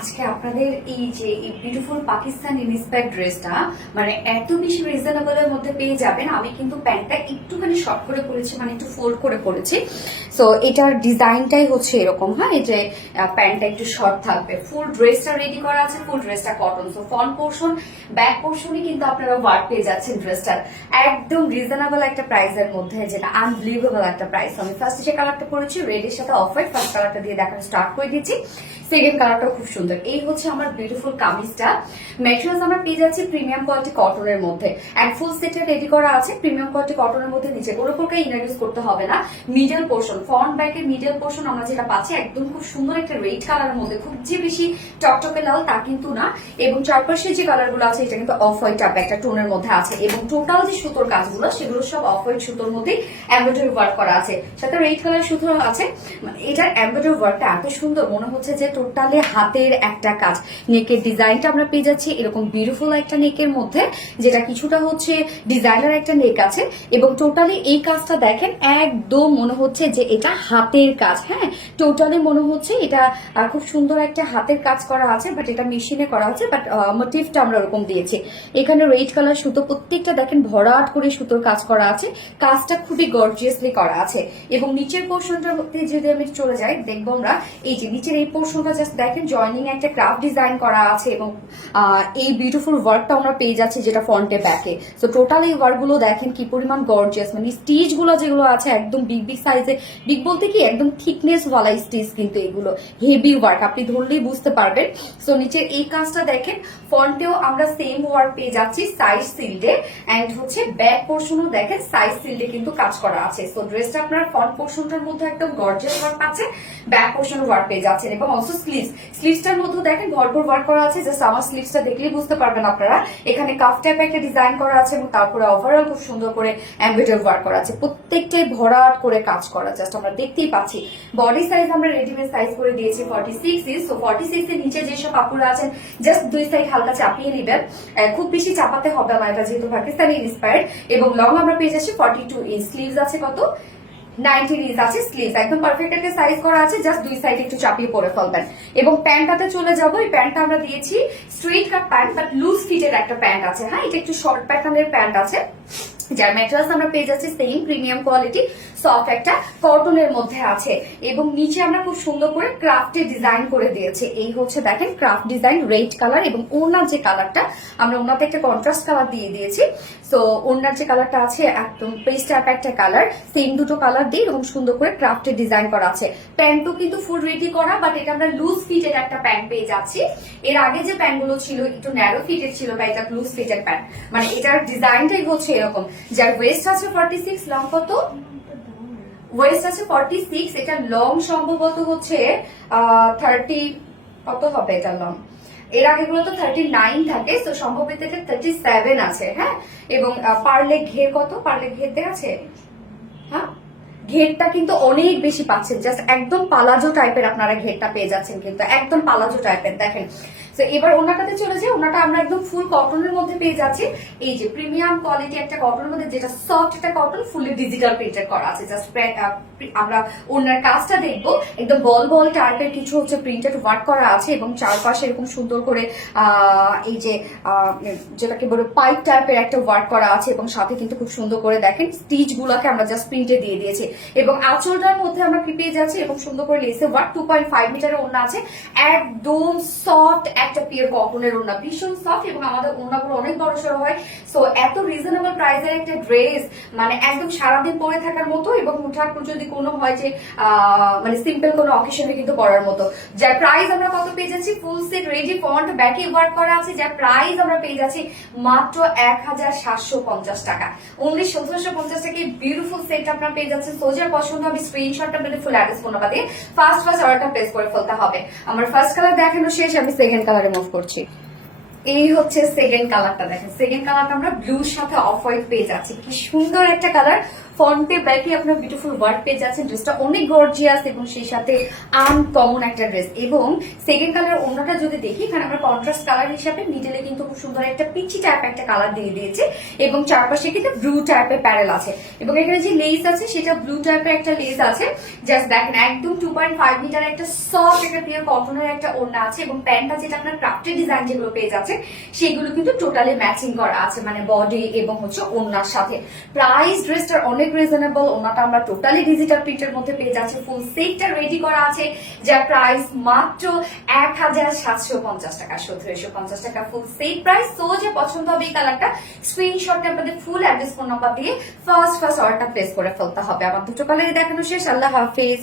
আজকে আপনাদের এই যে এই বিউটিফুল পাকিস্তান ইন্সপায়ার্ড ড্রেসটা মানে এত বেশি রিজনেবলের মধ্যে পেয়ে যাবেন। আমি কিন্তু প্যান্টটা একটুখানি শর্ট করে পরেছি, মানে একটু ফোল্ড করে পরেছি। সো এটার ডিজাইনটাই হচ্ছে এরকম, হ্যাঁ, এই যে প্যান্টটা একটু শর্ট থাকবে। ফুল ড্রেসটা রেডি করা আছে, ফুল ড্রেসটা cotton. So front portion back পোর্শনই কিন্তু আপনারা ওয়ার্ক পেয়ে যাচ্ছেন ড্রেসটার একদম রিজনেবল একটা প্রাইসের মধ্যে, যেটা আনবিলিভেবল একটা প্রাইস। আমি ফার্স্ট যে কালারটা পরেছি রেডের সাথে অফ হোয়াইট, ফার্স্ট কালারটা দিয়ে দেখানো স্টার্ট করে দিচ্ছি। সেকেন্ড কালারটাও খুব সুন্দর। এই হচ্ছে আমার বিউটিফুল কামিজটা। ম্যাটেরিয়ালস আমরা পেয়ে যাচ্ছি প্রিমিয়াম কোয়ালিটি কটনের মধ্যে। এক ফুল সেটে রেডি করা আছে প্রিমিয়াম কোয়ালিটি কটনের মধ্যে। নিচে কোনো প্রকার ইনার ইউজ করতে হবে না। মিডল পোর্শন, ফ্রন্ট ব্যাকের মিডল পোর্শন আমরা যেটা পাচ্ছি একদম খুব সুন্দর একটা রেড কালারের মধ্যে, খুব যে বেশি টকটকে লাল তা কিন্তু না। এবং চারপাশে যে কালারগুলো আছে এটা কিন্তু অফ হোয়াইট টাইপ একটা টোনের মধ্যে আছে। এবং টোটাল যে সুতোর কাজগুলো সেগুলো সব অফ হোয়াইট সুতোর মধ্যে এমব্রয়ডারি ওয়ার্ক করা আছে, সাথে রেড কালার সুতো আছে। এটার এমব্রয়ডারি ওয়ার্কটা এত সুন্দর, মনে হচ্ছে যে টোটালি হাতের একটা কাজ। নেকের ডিজাইনটা আমরা পেয়ে যাচ্ছি এরকম বিউটিফুল একটা নেকের মধ্যে, যেটা কিছুটা হচ্ছে ডিজাইনার একটা নেক আছে। এবং টোটালি এই কাজটা দেখেন, একদম মনে হচ্ছে যে এটা হাতের কাজ। হ্যাঁ, টোটালি মনে হচ্ছে এটা খুব সুন্দর একটা হাতের কাজ করা আছে, বাট এটা মেশিনে করা আছে। বাট মোটিভটা আমরা ওরকম দিয়েছি। এখানে রেড কালার সুতো প্রত্যেকটা দেখেন ভরাট করে সুতোর কাজ করা আছে। কাজটা খুবই গর্জিয়াসলি করা আছে। এবং নিচের পোর্শনটার মধ্যে যদি আমি চলে যাই, দেখবো আমরা এই যে নিচের এই পোর্শনটা জাস্ট দেখেন জয়নিং একটা ক্রাফট ডিজাইন করা আছে। এবং এই বিউটিফুল ওয়ার্কটা আমরা পেয়ে যাচ্ছি যেটা ফ্রন্টে ব্যাকে। সো টোটাল এই ওয়ার্ক গুলো দেখেন কি পরিমাণ গর্জিয়াস, মানে স্টিচ গুলো যেগুলো আছে একদম বিগ বিগ সাইজে, বিগ বলতে কি একদম থিকনেস ওয়ালা স্টিচ, কিন্তু এগুলো হেভি ওয়ার্ক, আপনি ধরলেই বুঝতে পারবেন। সো নিচের এই কাজটা দেখেন, ফ্রন্টেও আমরা সেম ওয়ার্ক পেয়ে যাচ্ছি সাইজ সিল্ডে, এন্ড হচ্ছে ব্যাক পোর্শনও দেখেন সাইজ সিল্ডে কিন্তু কাজ করা আছে। সো ড্রেসটা আপনার ফ্রন্ট পোর্শনটার মধ্যে একদম গর্জিয়াস ওয়ার্ক পাচ্ছে, ব্যাক পোর্শনের ওয়ার্ক পেয়ে যাচ্ছেন। এবং অলসো স্লিভসটার মধ্যে দেখেন ভরপুর ওয়ার্ক করা আছে। জাস্ট আমার স্লিভসটা দেখলেই বুঝতে পারবেন আপনারা, এখানে কাফ টাইপের একটা ডিজাইন করা আছে এবং তারপরে ওভারঅল খুব সুন্দর করে এমব্রয়ডারি ওয়ার্ক করা আছে। প্রত্যেকটাই ভরাট করে কাজ করা, জাস্ট আমরা দেখতেই পাচ্ছি। বডি সাইজ আমরা রেডিমেড সাইজ করে দিয়েছি 46 ইঞ্চ। সো 46 এর নিচে যেসব আপুরা আছেন জাস্ট দুই সাইড হালকা চাপিয়ে নেবেন, খুব বেশি চাপাতে হবে না, এটা যেহেতু পাকিস্তানি ইন্সপায়ার্ড। এবং লং আমরা পেয়ে যাচ্ছি 42 ইঞ্চ। স্লিভস আছে কত 19 ইঞ্চ আছে স্লিভস, একদম পারফেক্ট একটা সাইজ করা আছে। জাস্ট দুই সাইড একটু চাপিয়ে পরে ফেলবেন। এবং প্যান্টটাতে চলে যাবো। এই প্যান্টটা আমরা দিয়েছি straight cut pant, but loose ফিটের একটা প্যান্ট আছে। হ্যাঁ, এটা একটু শর্ট প্যাটার্নের প্যান্ট আছে, যার ম্যাটেরিয়ালস আমরা পেয়ে যাচ্ছি সেম প্রিমিয়াম কোয়ালিটি সফট একটা কটনের মধ্যে আছে। এবং নিচে আমরা খুব সুন্দর করে ক্রাফটে ডিজাইন করে দিয়েছি। এই হচ্ছে দেখেন ক্রাফট ডিজাইন রেড কালার। এবং ওনার যে কালারটা আমরা ওনাতে একটা কন্ট্রাস্ট কালার দিয়ে দিয়েছি। সো ওনার যে কালারটা আছে একদম পেস্ট টাইপ একটা কালার, সেম দুটো কালার দিয়ে এরকম সুন্দর করে ক্রাফটে ডিজাইন করা আছে। প্যান্টও কিন্তু ফুল রেডি করা, বাট এটা আমরা লুজ ফিটের একটা প্যান্ট পেয়ে যাচ্ছি। এর আগে যে প্যান্টগুলো ছিল একটু ন্যারো ফিটের ছিল, বা এটা লুজ ফিটের প্যান্ট। মানে এটার ডিজাইনটাই হচ্ছে এরকম, যার ওয়েস্ট আছে 46, লং কত ওয়েস্ট আছে 46, এটা লং সম্ভবত হচ্ছে 30 কত হবে এটা লং। এর আগেগুলো তো 39 থাকে, তো সম্ভবত এটা 37 আছে। হ্যাঁ, এবং পারলে ঘের কত, পারলে ঘের দেওয়া আছে। হ্যাঁ, ঘেরটা কিন্তু অনেক বেশি পাচ্ছেন, জাস্ট একদম পালাজো টাইপের আপনারা ঘেরটা পেয়ে যাচ্ছেন, কিন্তু একদম পালাজো টাইপের দেখেন। তো এবার ওনাটাতে চলে যাই। ওনাটা আমরা একদম ফুল কটনের মধ্যে পেয়ে যাচ্ছি। এই যে প্রিমিয়াম কোয়ালিটি একটা কটনের মধ্যে, যেটা সফট একটা কটন, ফুলি ডিজিটাল প্রিন্টেড করা আছে। জাস্ট আমরা ওনার কাজটা দেখবো, একদম বল বল টাইপের কিছু হচ্ছে প্রিন্টেড ওয়ার্ক করা আছে। এবং চারপাশে এরকম সুন্দর করে এই যে যেটাকে বলে পাইপ টাইপের একটা ওয়ার্ক করা আছে। এবং সাথে কিন্তু খুব সুন্দর করে দেখেন স্টিচ গুলাকে আমরা জাস্ট প্রিন্টে দিয়ে দিয়েছি। এবং আঁচলটার মধ্যে আমরা কি পেয়ে যাচ্ছি এবং সুন্দর করে লেসে ওয়ার্ক। 2.5 মিটারের ওড়না আছে, একদম সফট একটা পিওর কটনের ওড়না, ভীষণ সফট। এবং আমাদের ওড়নাগুলো অনেক বড় সড়ো হয়। সো এত রিজনেবল প্রাইসের একটা ড্রেস মানে একদম সারাদিন পরে থাকার মতো, এবং ঠাকুর যদি কোনো হয় যে মানে সিম্পল কোনো অকেশনে কিন্তু পরার মতো। যার প্রাইস আমরা কত পেয়ে যাচ্ছি, ফুল সেট রেডি ফ্রন্ট ব্যাকে ওয়ার্ক করা আছে, যার প্রাইস আমরা পেয়ে যাচ্ছি মাত্র 1750 টাকা। অনলি 1750 টাকা বিউটিফুল সেট আপনারা পেয়ে যাচ্ছেন। সোজার পছন্দ হবে স্ক্রিনশটটা পেলে ফুল অ্যাড্রেস ফোন নাম্বার দিয়ে ফার্স্ট অর্ডারটা প্লেস করে ফেলতে হবে। আমার ফার্স্ট কালার দেখানো শেষ, আমি সেকেন্ড কালারে মুভ করছি। এই হচ্ছে সেকেন্ড কালারটা, দেখেন সেকেন্ড কালারটা আমরা ব্লুর সাথে অফ হোয়াইট পেয়ে যাচ্ছি। কি সুন্দর একটা কালার, ফন্টে ব্যাকে আপনার বিউটিফুল ওয়ার্ক পেয়ে যাচ্ছেন। ড্রেসটা অনেক গর্জিয়াস এবং সেই সাথে আনকমন একটা ড্রেস। এবং সেকেন্ড কালার অন্যটা যদি দেখি, এখানে আমরা কন্ট্রাস্ট কালার হিসাবে মিডলে কিন্তু খুব সুন্দর একটা পিচি টাইপ একটা কালার দিয়ে দিয়েছে এবং চারপাশে কিন্তু ব্লু টাইপের প্যারেল আছে এবং এখানে যে লেস আছে সেটা ব্লু টাইপের একটা লেস আছে। জাস্ট দেখেন একদম 2.5 মিটার একটা সফট একটা পিওর কটনের একটা ওড়না আছে এবং প্যান্টটা যেটা আপনার ক্রাফটেড ডিজাইন যেগুলো পেয়ে যাচ্ছে সেগুলো কিন্তু টোটালি ম্যাচিং করা আছে, মানে বডি এবং হচ্ছে ওড়নার সাথে। প্রাইস ড্রেসটার অনেক রিজনেবল। ওড়নাটা আমরা টোটালি ডিজিটাল প্রিন্টের মধ্যে পেয়ে যাচ্ছে। ফুল সেটটা রেডি করা আছে, যার প্রাইস মাত্র 1750 টাকা, 1750 টাকা ফুল সেট প্রাইস। তো যে পছন্দ হবে এই কালারটা স্ক্রিনশটটা আপনাদের ফুল অ্যাড্রেস ফোন নাম্বার দিয়ে ফার্স্ট অর্ডারটা প্লেস করে ফেলতে হবে। আমার দুটো কালারই দেখানো শেষ। আল্লাহ হাফেজ।